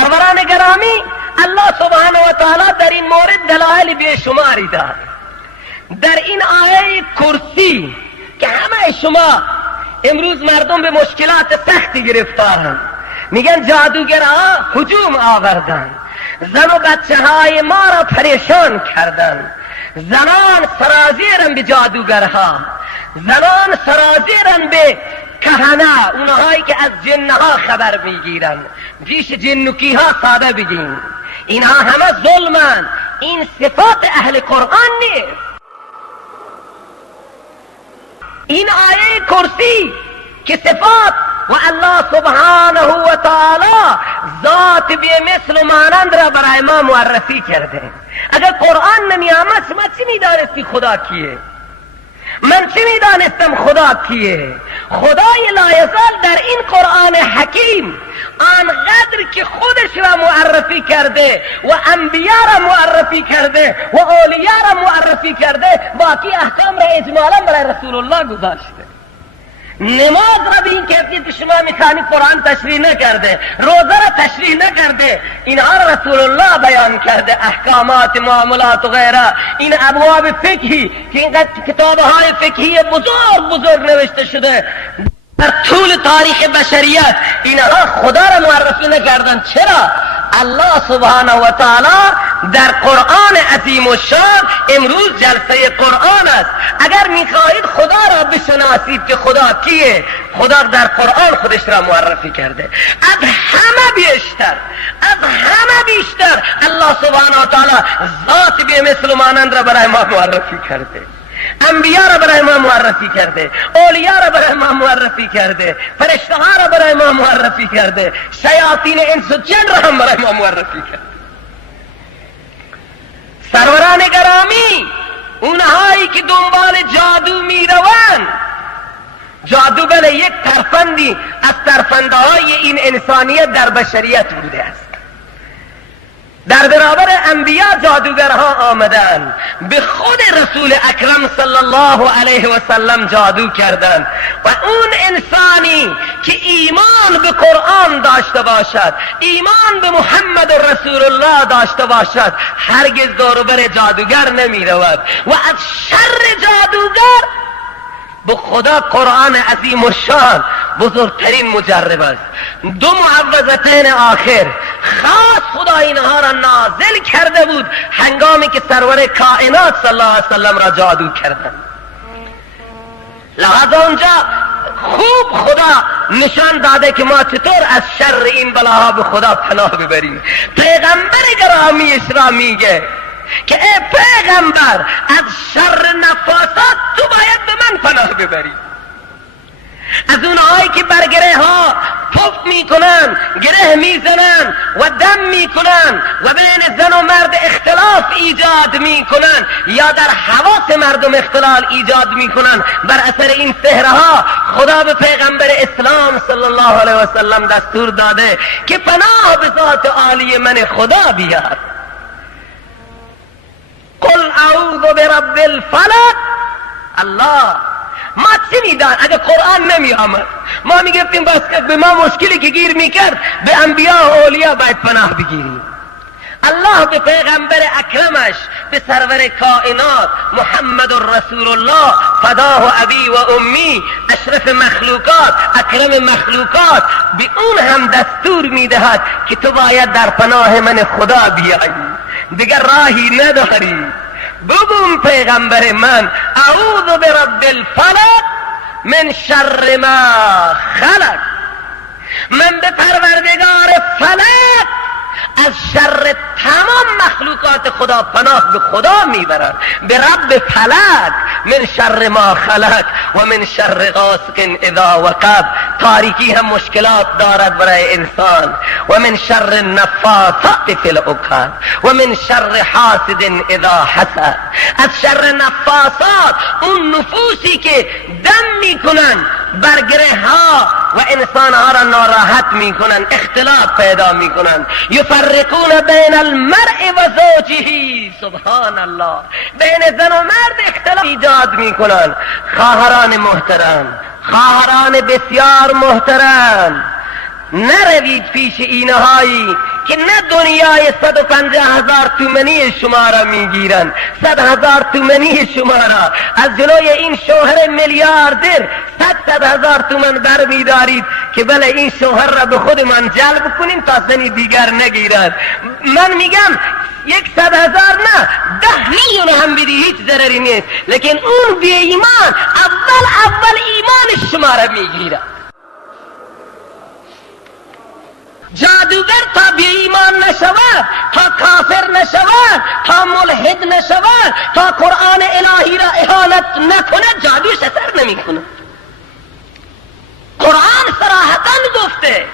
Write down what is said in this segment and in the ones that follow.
سروران گرامی، الله سبحانه و تعالی در این مورد دلایل بیشماری داد. در این آیه کرسی که همه شما امروز مردم به مشکلات سختی گرفتارند، میگن جادوگرها هجوم آوردن، زن و بچه های ما را پریشان کردن، زنان سرازیرن به جادوگرها، زنان سرازیرن به کهنه، اونهایی که از جنها خبر میگیرن. پیش جنوکی ها ساده بگین اینها همه ظلمن. این صفات اهل قرآن نیست. این آیه کرسی که صفات و الله سبحانه و تعالی ذات بی مثل و مانند را برای ما معرفی کرده. اگر قرآن نمی آمد شما چی میدانستی خدا کیه؟ من چی میدانستم خدا کیه؟ خدای لایزال در این قرآن حکیم آنقدر که خودش را معرفی کرده و انبیا را معرفی کرده و اولیاء را معرفی کرده، باقی احکام را اجمالا برای رسول الله گذاشته. نماز را به این کیفیت شما میخوانید قرآن تشریح نکرده، روزه را تشریح نکرده، اینها را رسول الله بیان کرده. احکامات معاملات و غیره، این ابواب فقهی که اینقدر کتابهای فقهی بزرگ نوشته شده در طول تاریخ بشریت، اینها خدا را معرفی نکردن. چرا؟ الله سبحانه و تعالی در قرآن عظیم و شان، امروز جلسه قرآن است، اگر میخواهید خدا را بشناسید که خدا کیه، خدا در قرآن خودش را معرفی کرده. از همه بیشتر الله سبحانه و تعالی ذات بی مثل و مانند را برای ما معرفی کرده، انبیا را برای ما معرفی کرده، اولیاء را برای ما معرفی کرده، فرشته ها را برای ما معرفی کرده، شیاطین انس و جن را هم برای ما معرفی کرده. سروران گرامی، اونهایی که دنبال جادو میروند، جادو بله یک ترفندی از ترفندهای این انسانیت در بشریت بوده است. در برابر انبیا جادوگرها آمدن، به خود رسول اکرم صلی الله علیه و سلم جادو کردند و اون انسانی که ایمان به قرآن داشته باشد، ایمان به محمد رسول الله داشته باشد، هرگز دور بر جادوگر نمی رود و از شر جادوگر به خدا قرآن عظیم و شان بزرگترین مجرب است. دو معوذتین آخر خاص خدا اینها را نازل کرده بود هنگامی که سرور کائنات صلی الله علیه وسلم را جادو کردند. لحظه اونجا خوب خدا نشان داده که ما چطور از شر این بلاها به خدا پناه ببریم. پیغمبر گرامیش را میگه که ای پیغمبر، از شر نفاسات تو باید به من پناه ببری. از اونهایی که بر گره ها پف میکنن، گره میزنن و دم میکنن و بین زن و مرد اختلاف ایجاد میکنن یا در حواس مردم اختلال ایجاد میکنن، بر اثر این سحرها خدا به پیغمبر اسلام صلی الله علیه و سلم دستور داده که پناه به ذات عالی من خدا بیار. قل اعوذ برب الفلق. الله ما چی میدان؟ اگر قرآن نمی آمد ما میگفتیم بس که به ما مشکلی که گیر میکرد به انبیا و اولیاء باید پناه بگیریم. الله به پیغمبر اکرمش، به سرور کائنات محمد رسول الله فداه ابی و امی، اشرف مخلوقات، اکرم مخلوقات، به اون هم دستور میدهد که تو باید در پناه من خدا بیایی، دیگر راهی نداری. بگم پیغمبر من اعوذ برب الفلق من شر ما خلق، من به پروردگار فلق از شر تمام مخلوقات خدا پناه به خدا میبرد. به رب فلق من شر ما خلق و من شر غاسق اذا وقب. تاریکی هم مشکلات دارد برای انسان. و من شر النفاثات فی العقد و من شر حاسد اذا حسد. از شر نفاثات، اون نفوسی که دم میکنن بر گره ها و انسان ها را ناراحت میکنن، اختلاف پیدا میکنن. یفرقون بین المرء و زوجه، سبحان الله، بین زن و مرد اختلاف ایجاد میکنن. خواهران محترم، خواهران بسیار محترم، نروید پیش اینهایی که نه دنیای 150,000 تومانی شما را میگیرن، 100,000 تومانی شما را از جلوی این شوهر میلیاردر 100,000 تومان بر میدارید که بله این شوهر را به خود من جلب کنیم تا زنی دیگر نگیرد. من میگم 100,000 نه 10 میلیون هم بدی هیچ ضرری نیست، لیکن اون بی ایمان اول ایمان شما را میگیره. جادوگر تا بی ایمان نشود، تا کافر نشود، تا ملحد نشود، تا قرآن الهی را اهانت نکنه جادوش اثر نمیکنه. قرآن صراحتاً گفته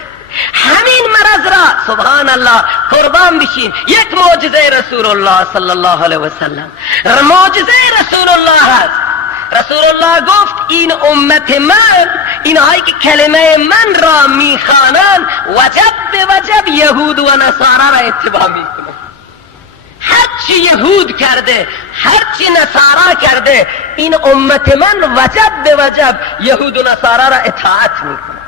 همین مرض را سبحان الله قربان بشین. یک معجزه رسول الله صلی الله علیه و سلم، معجزه رسول الله هست. رسول الله گفت این امت من، اینهایی که کلمه من را میخوانند وجب به وجب یهود و نصارا را اتباع میکنند. هرچی یهود کرده، هرچی نصارا کرده، این امت من وجب به وجب یهود و نصارا را اطاعت میکنند.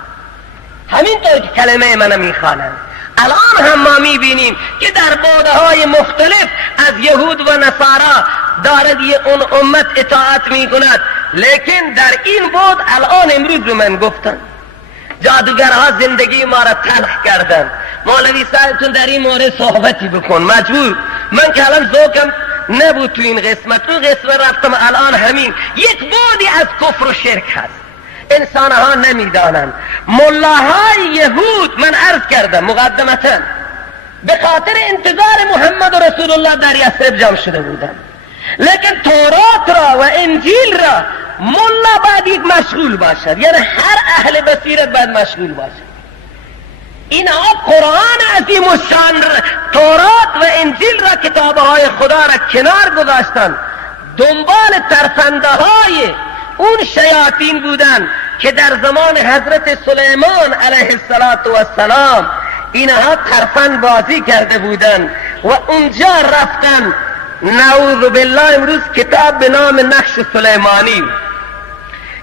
همینطور که کلمه من میخوانند. الان هم ما میبینیم که در بودهای مختلف از یهود و نصارا دارد اون امت اطاعت میکند، لیکن در این بود الان امروز به من گفتن جادوگرها زندگی ما را تلخ کردن. مولوی صاحبتون در این مورد صحبتی بکن، مجبور من که الان ذوقم نبود تو این قسمت، اون قسمت رفتم. الان همین یک بودی از کفر و شرک هست، انسانها نمیدانند. ملاهای یهود من عرض کردم مقدمتا به خاطر انتظار محمد و رسول الله در یثرب جمع شده بودند، لیکن تورات را و انجیل را ملا باید یک مشغول باشد، یعنی هر اهل بصیرت باید مشغول باشد. اینها قرآن عظیم و شان تورات و انجیل را کتابهای خدا را کنار گذاشتند، دنبال ترفنده های اون شیاطین بودن که در زمان حضرت سلیمان علیه السلام اینها ترفند بازی کرده بودن و اونجا رفتن. نعوذ بالله امروز کتاب به نام نقش سلیمانی،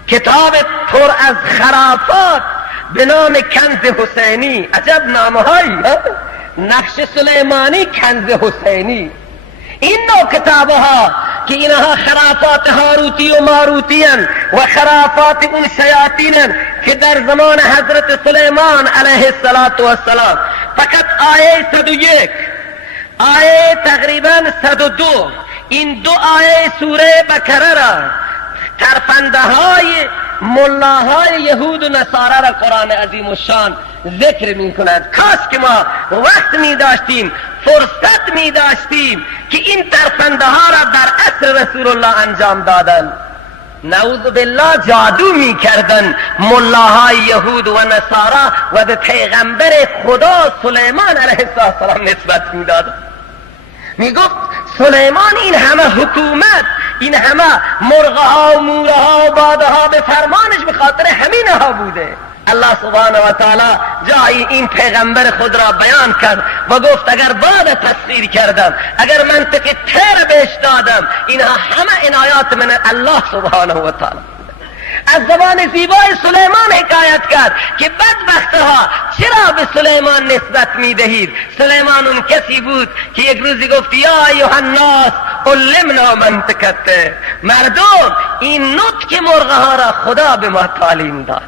کتاب پر از خرافات به نام کنز حسینی، عجب نامهایی، نقش سلیمانی، کنز حسینی، این نوع کتابها که اینها خرافات هاروتی و ماروتی هن و خرافات اون شیاطین که در زمان حضرت سلیمان علیه السلام. فقط آیه 101 آیه تقریبا 102 این دو آیه سوره بقره را ترفنده های ملاهای یهود و نصارا را قرآن عظیم و شان ذکر می کند. کاش که ما وقت می داشتیم، فرصت می داشتیم که این ترفنده ها را در عصر رسول الله انجام دادن. نعوذ بالله جادو می کردن ملاهای یهود و نصارا و به پیغمبر خدا سلیمان علیه السلام نسبت می دادن. می گفت سلیمان این همه حکومت، این همه مرغها و مورها و بادها به فرمانش به خاطر همینها بوده. الله سبحانه و تعالی جایی این پیغمبر خود را بیان کرد و گفت اگر بعد تفسیر کردم، اگر منطق تیر بهش دادم، اینها همه عنایات من الله سبحانه و تعالی. از زبان زیبای سلیمان حکایت کرد که بدبختها چرا به سلیمان نسبت میدهید؟ سلیمان اون کسی بود که یک روزی گفت یا ایها الناس علمنا منطقت، مردم این نطق مرغ ها را خدا به ما تعلیم داده.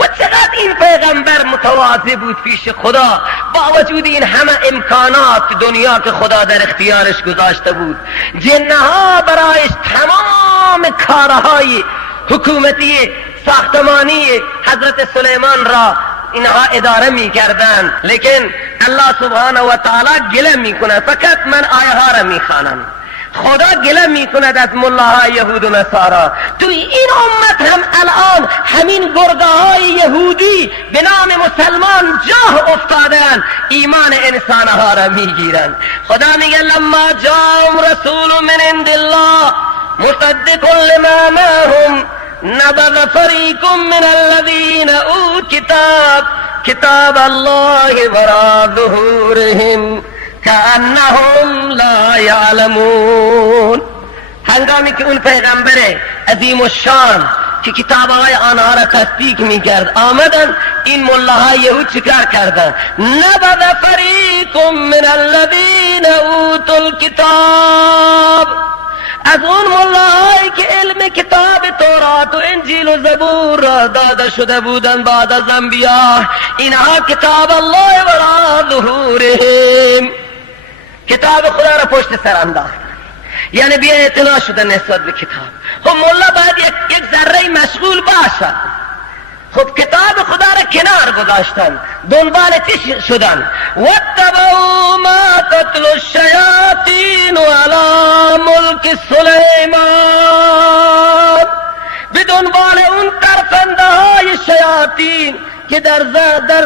و چقدر این پیغمبر متواضع بود پیش خدا، با وجود این همه امکانات دنیا که خدا در اختیارش گذاشته بود. جنها برایش تمام کارهای حکومتی ساختمانی حضرت سلیمان را اینها اداره می کردن، لیکن الله سبحانه و تعالی گله می کند. فقط من آیه ها را می خوانم. خدا گله می کند از ملاهای یهود و نصارا. توی این امت هم الان همین گرگه های یهودی به نام مسلمان جاه افتادن، ایمان انسانها را می گیرن. خدا میگه لما جاءهم رسول من عند الله مصدق لما معهم نبذ فريق من الذين اوتوا كتاب الله وراء ظهورهم كأنهم لا يعلمون. هنگامی که اون پیغمبر عظیم الشان که کتابهای آنها را تصدیق میکرد آمدن این ملاهای یهود چیکار کردن؟ نبذ فریق من الذین اوتوا الکتاب، از اون ملاهایی که علم کتاب تورات و انجیل و زبور را داده شده بودن بعد از انبیا، اینها کتاب الله وراء ظهورهم، کتاب خدا را پشت سر انداختن، یعنی بی اعتنا شدن نسبت به کتاب. خب ملا باید یک ذره مشغول باشد. خب کتاب خدا را کنار گذاشتن، دنبال چی شدن؟ واتبعوا ما تتلو الشیاطین علی ملک سلیمان، به دنبال اون ترفنده های شیاطین که در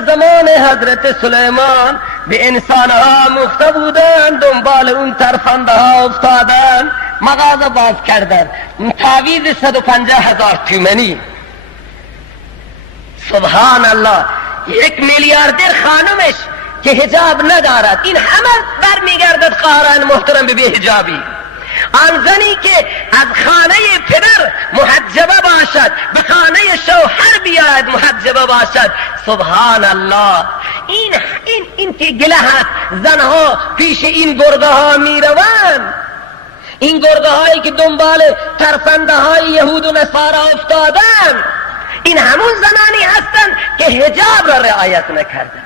زمان حضرت سلیمان به انسانها مخته بودن، دنبال اون ترفنده ها افتادن، مغازه باز کردن، تعویض 150,000 تومانی. سبحان الله، یک میلیاردر خانمش که حجاب ندارد، این همه برمیگردد خواهران محترم به حجابی. آن زنی که از خانه پدر محجبه باشد به خانه شوهر بیاید محجبه باشد. سبحان الله، این که گله هست زنها پیش این گرده ها میروند، این گرده هایی که دنبال ترفنده های یهود و نصارا افتادن، این همون زنانی هستند که حجاب را رعایت نکردن.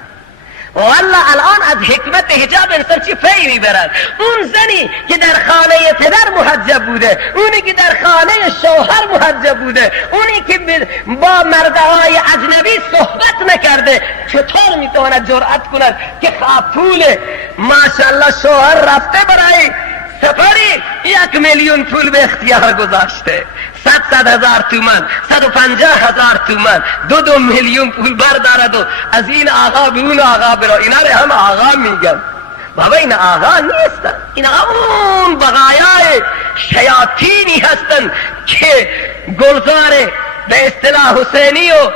والله الان از حکمت حجاب انسان چی پی میبرد؟ اون زنی که در خانه پدر محجب بوده، اونی که در خانه شوهر محجب بوده، اونی که با مردهای اجنبی صحبت نکرده، چطور میتواند جرأت کند که پول ماشاءالله شوهر رفته برای سفری 1 میلیون پول به اختیار گذاشته، 100,000 تومان، 150,000 تومان، 2 میلیون پول بردارد و از این آقا به اون آقا برو. اینا رو هم آقا میگن، بابا این آقا نیستن، این اون بقایای شیاطینی هستن که گلزار به اصطلاح حسینی و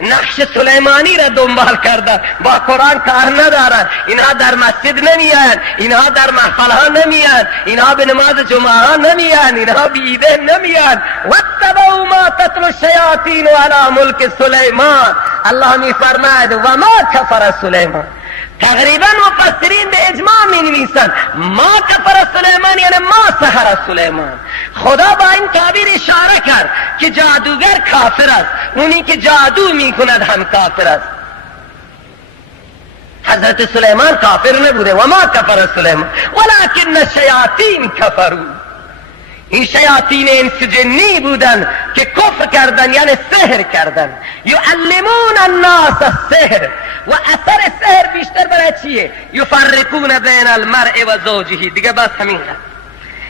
نقش سلیمانی را دنبال کرده، با قرآن کار ندارن. اینها در مسجد نمیان، اینها در محفل ها نمیان، اینها به نماز جمعه ها نمیان، اینها به عیده نمیان. واتبعوا ما تتلو الشیاطین علی ملک سلیمان، الله میفرماید و ما کفر سلیمان. تقریبا مفسرین به اجماع می نویسند ما کفر سلیمان یعنی ما سحر سلیمان. خدا با این تعبیر اشاره کرد که جادوگر کافر است، اونی که جادو می کند هم کافر است. حضرت سلیمان کافر نبوده، و ما کفر سلیمان ولکن الشیاطین کفروا، این شیاطین انس جنی بودن که کفر کردن یعنی سحر کردن. یعلمون الناس السحر، و اثر سحر بیشتر برای چیه؟ یفرقون بین المرء و زوجه، دیگه بس همین هست.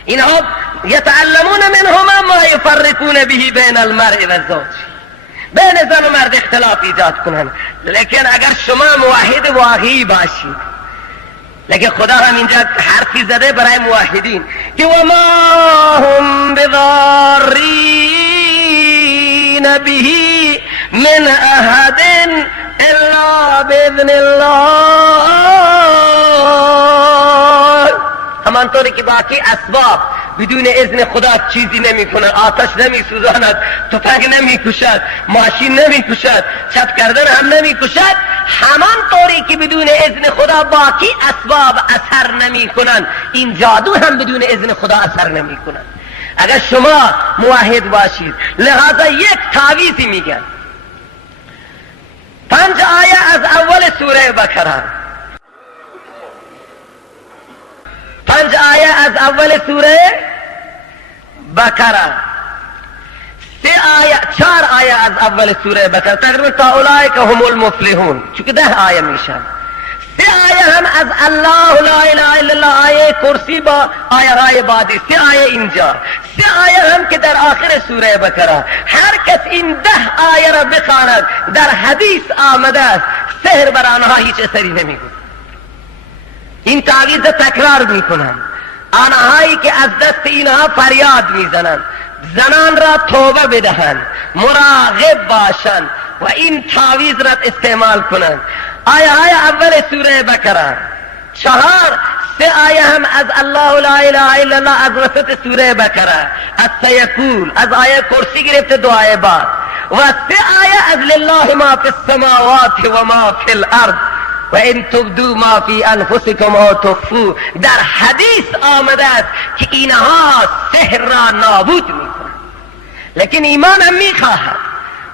اینها یتعلمون منهما ما یفرقون به بین المرء و زوجه، بین زن و مرد اختلاف ایجاد کنن. لیکن اگر شما موحد واقعی باشید، لیکن خدا هم اینجا حرفی زده برای موحدین که و ما هم بضارین به من احد الا باذن الله، همانطوری که باقی اسباب بدون اذن خدا چیزی نمی کنند، آتش نمی سوزاند، تفنگ نمی کشد، ماشین نمی کشد، چپ کردن هم نمی کشد، همانطوری که بدون اذن خدا باقی اسباب اثر نمی کنند، این جادو هم بدون اذن خدا اثر نمی کنند. اگر شما موحد باشید، لہذا یک تعویذی میگن. 5 آیه از اول سوره بقره، 5 آیه از اول سوره بقره، 3 آیه 4 آیه از اول سوره بقره، تقریبا تا اولئک هم المفلحون، چون 10 آیه میشن. 3 آیه هم از الله لا اله الا الله، آیه کرسی با آیه های بعدی، 3 آیه اینجا، 3 آیه هم که در آخر سوره بقره. هر کس این 10 آیه را بخواند، در حدیث آمده است سحر بر آنها هیچ اثری نمیگوید. این تعویذ تکرار میکنند. آنهایی که از دست اینها فریاد میزنند، زنان را توبه بدهند، مراقب باشند و این تعویذ را استعمال کنند. آیه های اول سوره بقره 4 سه آیه هم از الله لا اله الا الله از وسط سوره بقره، از سیکون، از آیه کرسی گرفته دو آیه بعد، و سه آیه از لله ما فی السماوات و ما فی الارض و ان تبدو ما فی انفسکم او تخفو. در حدیث آمده است که اینها سحر را نابود میکنند، لیکن ایمان هم میخواهد.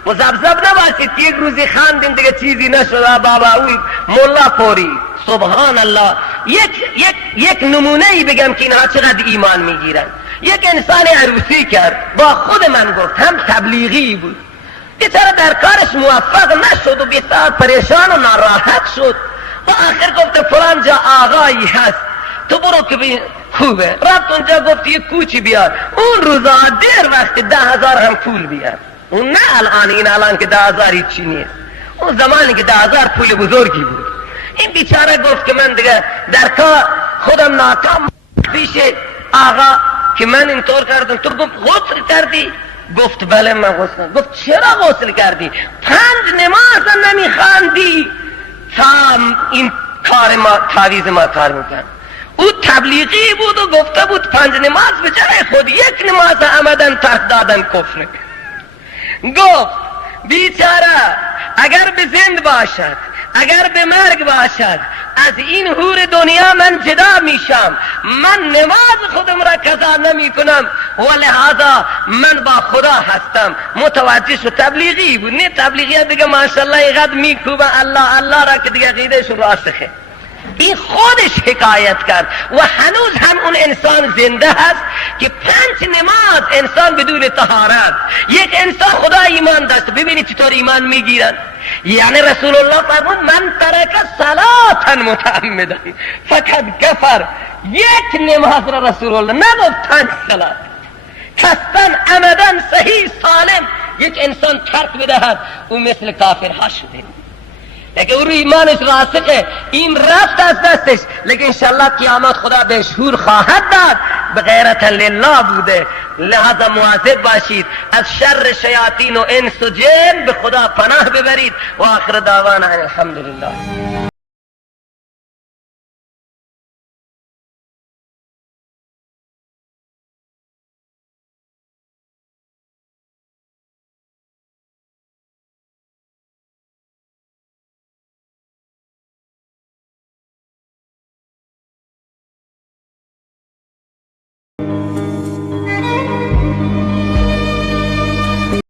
مزبزب نباشید که یک روزی خواندیم دیگه چیزی نشد بابا اوی مولا پوری. سبحان الله. یک نمونه ای بگم که اینها چقدر ایمان میگیرن. یک انسان عروسی کرد، با خود من گفت، هم تبلیغی بود، بیچاره در کارش موفق نشد و بسیار پریشان و ناراحت شد و آخر گفت فلان جا آقایی هست تو برو که خوبه. رفت اونجا گفت یک کوچی بیار. اون روزا دیر وقت 10,000 هم پول بیار. اون نه الان که 10,000 هیچی نیست، اون زمانی که 10,000 پول بزرگی بود. این بیچاره گفت که من دیگه در کار خودم ناکام. پیش آقا که من اینطور کردم، تو گفت غسل کردی؟ گفت بله من غسل کردم. گفت چرا غسل کردی؟ 5 نماز نمیخواندی تا این کار ما تعویض ما کار میکرد. او تبلیغی بود و گفته بود 5 نماز به جای خود 1 نماز عمدن ترک دادن کفر. گفت بیچاره اگر به زند باشد، اگر به مرگ باشد، از این حور دنیا من جدا میشم. من نماز خودم را قضا نمی کنم و لحاظا من با خدا هستم. متوجه شد. تبلیغی بود. نه تبلیغی ها دیگه ماشاءالله اینقدر میکوبن الله الله را که دیگه عقیدهشون راسخه. این خودش حکایت کرد و هنوز هم اون انسان زنده هست که 5 نماز انسان بدون طهارت. یک انسان خدا ایمان داشت. ببینید چطور ایمان میگیرن. یعنی رسول الله فرمود من ترک صلاة متعمدا فقط کفر. 1 نماز را رسول الله نگفت 5 صلات. کستن عمدن صحیح سالم یک انسان ترک بدهد او مثل کافرها شده. لیکن او رو ایمانش راسخه، این رفت از دستش، لیکن انشالله قیامت خدا به شهور خواهد داد. به غیرت لله بوده. لحظه مواظب باشید از شر شیاطین و انس و جن. به خدا پناه ببرید و آخر دعوانا الحمدلله.